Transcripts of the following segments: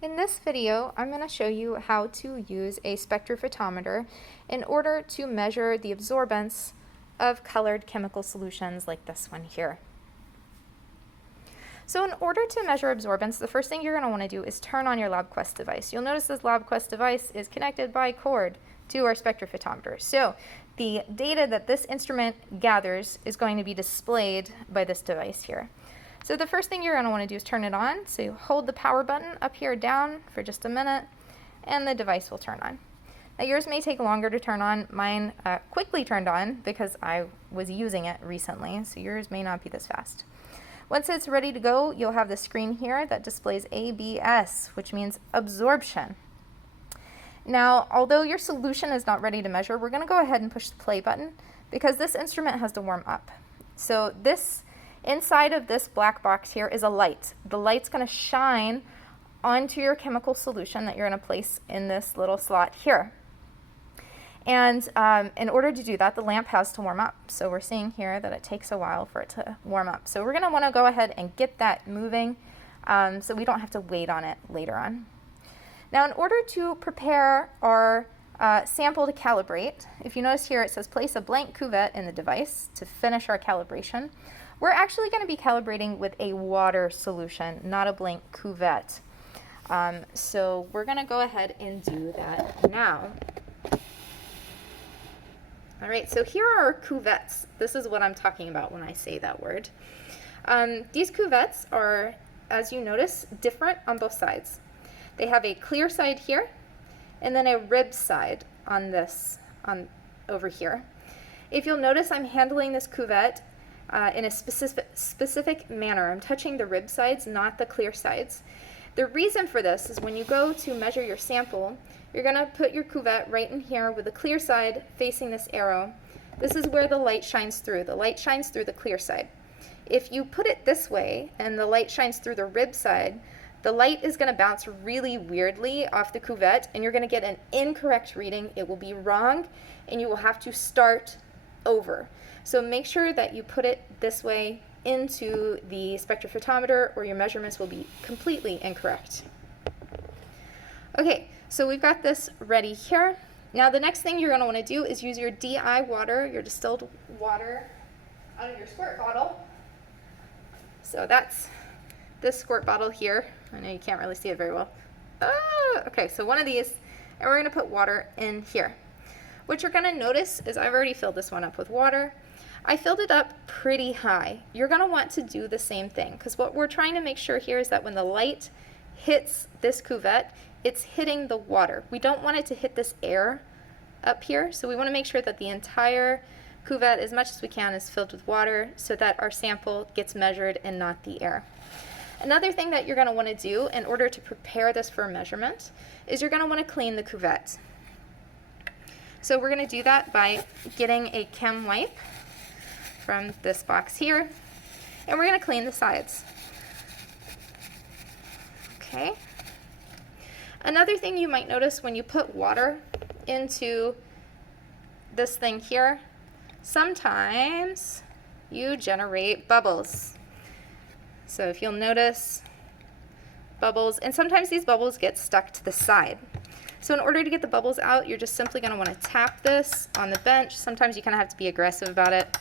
In this video, I'm going to show you how to use a spectrophotometer in order to measure the absorbance of colored chemical solutions like this one here. So in order to measure absorbance, the first thing you're going to want to do is turn on your LabQuest device. You'll notice this LabQuest device is connected by cord to our spectrophotometer. So the data that this instrument gathers is going to be displayed by this device here. So the first thing you're going to want to do is turn it on. So you hold the power button up here down for just a minute, and the device will turn on. Now yours may take longer to turn on. Mine quickly turned on because I was using it recently, so yours may not be this fast. Once it's ready to go, you'll have the screen here that displays ABS, which means absorption. Now, although your solution is not ready to measure, we're going to go ahead and push the play button because this instrument has to warm up. So inside of this black box here is a light. The light's going to shine onto your chemical solution that you're going to place in this little slot here. And in order to do that, the lamp has to warm up. So we're seeing here that it takes a while for it to warm up. So we're going to want to go ahead and get that moving so we don't have to wait on it later on. Now, in order to prepare our sample to calibrate, if you notice here it says place a blank cuvette in the device to finish our calibration. We're actually going to be calibrating with a water solution, not a blank cuvette. So we're going to go ahead and do that now. All right, so here are our cuvettes. This is what I'm talking about when I say that word. These cuvettes are, as you notice, different on both sides. They have a clear side here, and then a rib side on this, over here. If you'll notice, I'm handling this cuvette in a specific manner. I'm touching the rib sides, not the clear sides. The reason for this is when you go to measure your sample, you're going to put your cuvette right in here with the clear side facing this arrow. This is where the light shines through. The light shines through the clear side. If you put it this way and the light shines through the rib side, the light is going to bounce really weirdly off the cuvette and you're going to get an incorrect reading. It will be wrong and you will have to start over. So make sure that you put it this way into the spectrophotometer or your measurements will be completely incorrect. Okay, so we've got this ready here. Now the next thing you're going to want to do is use your DI water, your distilled water, out of your squirt bottle. So that's this squirt bottle here. I know you can't really see it very well. Okay, so one of these, and we're going to put water in here. What you're going to notice is I've already filled this one up with water. I filled it up pretty high. You're going to want to do the same thing because what we're trying to make sure here is that when the light hits this cuvette, it's hitting the water. We don't want it to hit this air up here, so we want to make sure that the entire cuvette, as much as we can, is filled with water so that our sample gets measured and not the air. Another thing that you're going to want to do in order to prepare this for measurement is you're going to want to clean the cuvette. So we're going to do that by getting a chem wipe from this box here, and we're going to clean the sides. Okay. Another thing you might notice when you put water into this thing here, sometimes you generate bubbles. So if you'll notice bubbles, and sometimes these bubbles get stuck to the side. So in order to get the bubbles out, you're just simply going to want to tap this on the bench. Sometimes you kind of have to be aggressive about it.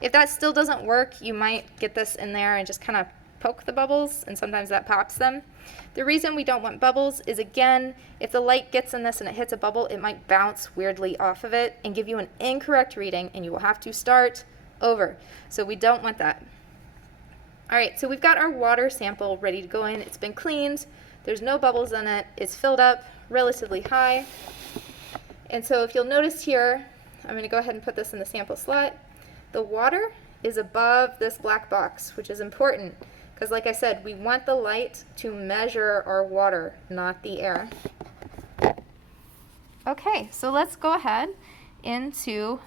If that still doesn't work, you might get this in there and just kind of poke the bubbles, and sometimes that pops them. The reason we don't want bubbles is, again, if the light gets in this and it hits a bubble, it might bounce weirdly off of it and give you an incorrect reading, and you will have to start over. So we don't want that. All right, so we've got our water sample ready to go in. It's been cleaned. There's no bubbles in it. It's filled up relatively high. And so if you'll notice here, I'm going to go ahead and put this in the sample slot. The water is above this black box, which is important because, like I said, we want the light to measure our water, not the air. Okay, so let's go ahead into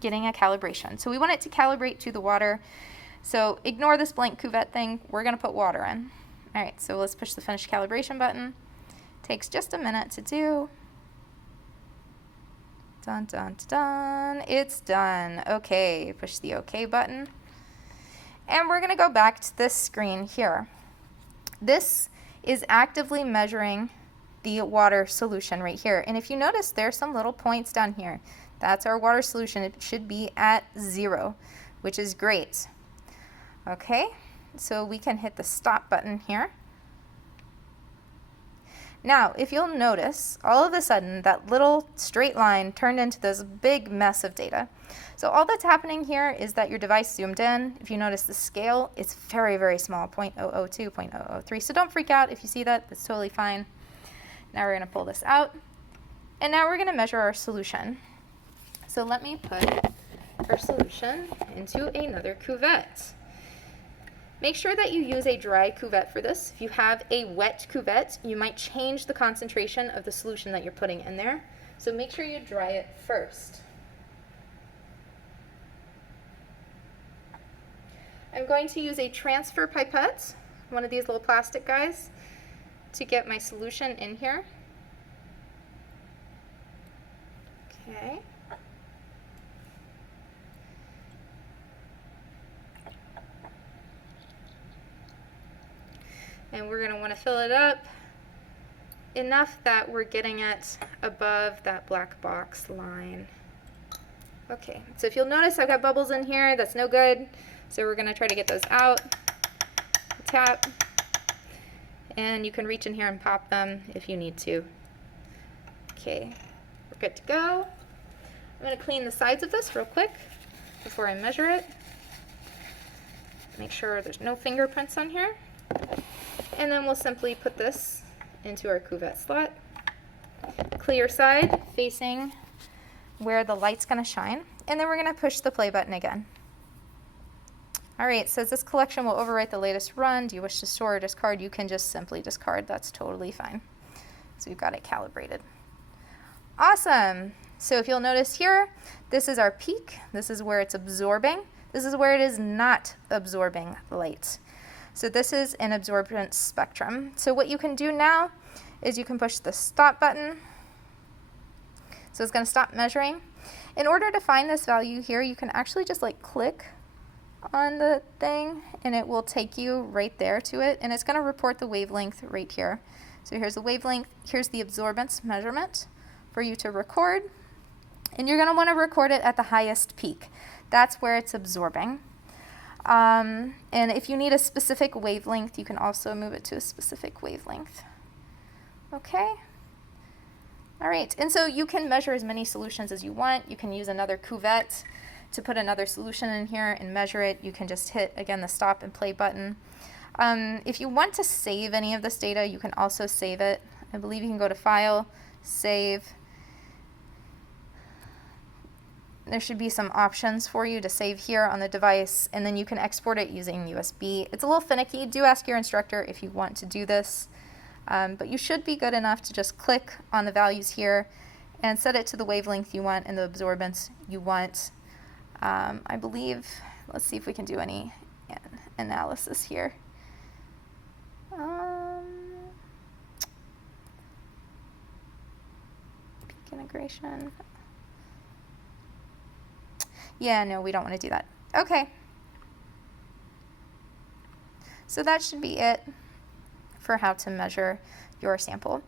getting a calibration. So we want it to calibrate to the water. So ignore this blank cuvette thing. We're going to put water in. All right, so let's push the finish calibration button. Takes just a minute to do. Dun, dun, dun. It's done. Okay, push the OK button. And we're going to go back to this screen here. This is actively measuring the water solution right here. And if you notice, there's some little points down here. That's our water solution. It should be at 0, which is great. Okay, so we can hit the stop button here. Now, if you'll notice, all of a sudden, that little straight line turned into this big mess of data. So all that's happening here is that your device zoomed in. If you notice the scale, it's very, very small, 0.002, 0.003. So don't freak out if you see that. That's totally fine. Now we're going to pull this out. And now we're going to measure our solution. So let me put our solution into another cuvette. Make sure that you use a dry cuvette for this. If you have a wet cuvette, you might change the concentration of the solution that you're putting in there. So make sure you dry it first. I'm going to use a transfer pipette, one of these little plastic guys, to get my solution in here. Okay. And we're going to want to fill it up enough that we're getting it above that black box line. Okay, so if you'll notice, I've got bubbles in here. That's no good. So we're going to try to get those out. Tap. And you can reach in here and pop them if you need to. Okay, we're good to go. I'm going to clean the sides of this real quick before I measure it. Make sure there's no fingerprints on here. And then we'll simply put this into our cuvette slot. Clear side facing where the light's going to shine. And then we're going to push the play button again. All right, it says this collection will overwrite the latest run. Do you wish to store or discard? You can just simply discard. That's totally fine. So we've got it calibrated. Awesome. So if you'll notice here, this is our peak. This is where it's absorbing. This is where it is not absorbing light. So this is an absorbance spectrum. So what you can do now is you can push the stop button. So it's going to stop measuring. In order to find this value here, you can actually just like click on the thing and it will take you right there to it, and it's going to report the wavelength right here. So here's the wavelength, here's the absorbance measurement for you to record, and you're going to want to record it at the highest peak. That's where it's absorbing. And if you need a specific wavelength, you can also move it to a specific wavelength. Okay. All right, and so you can measure as many solutions as you want. You can use another cuvette to put another solution in here and measure it. You can just hit, again, the stop and play button. If you want to save any of this data, you can also save it. I believe you can go to File, Save. There should be some options for you to save here on the device, and then you can export it using USB. It's a little finicky. Do ask your instructor if you want to do this. But you should be good enough to just click on the values here and set it to the wavelength you want and the absorbance you want. I believe, let's see if we can do any analysis here. Peak integration. Yeah, no, we don't want to do that. Okay. So that should be it for how to measure your sample.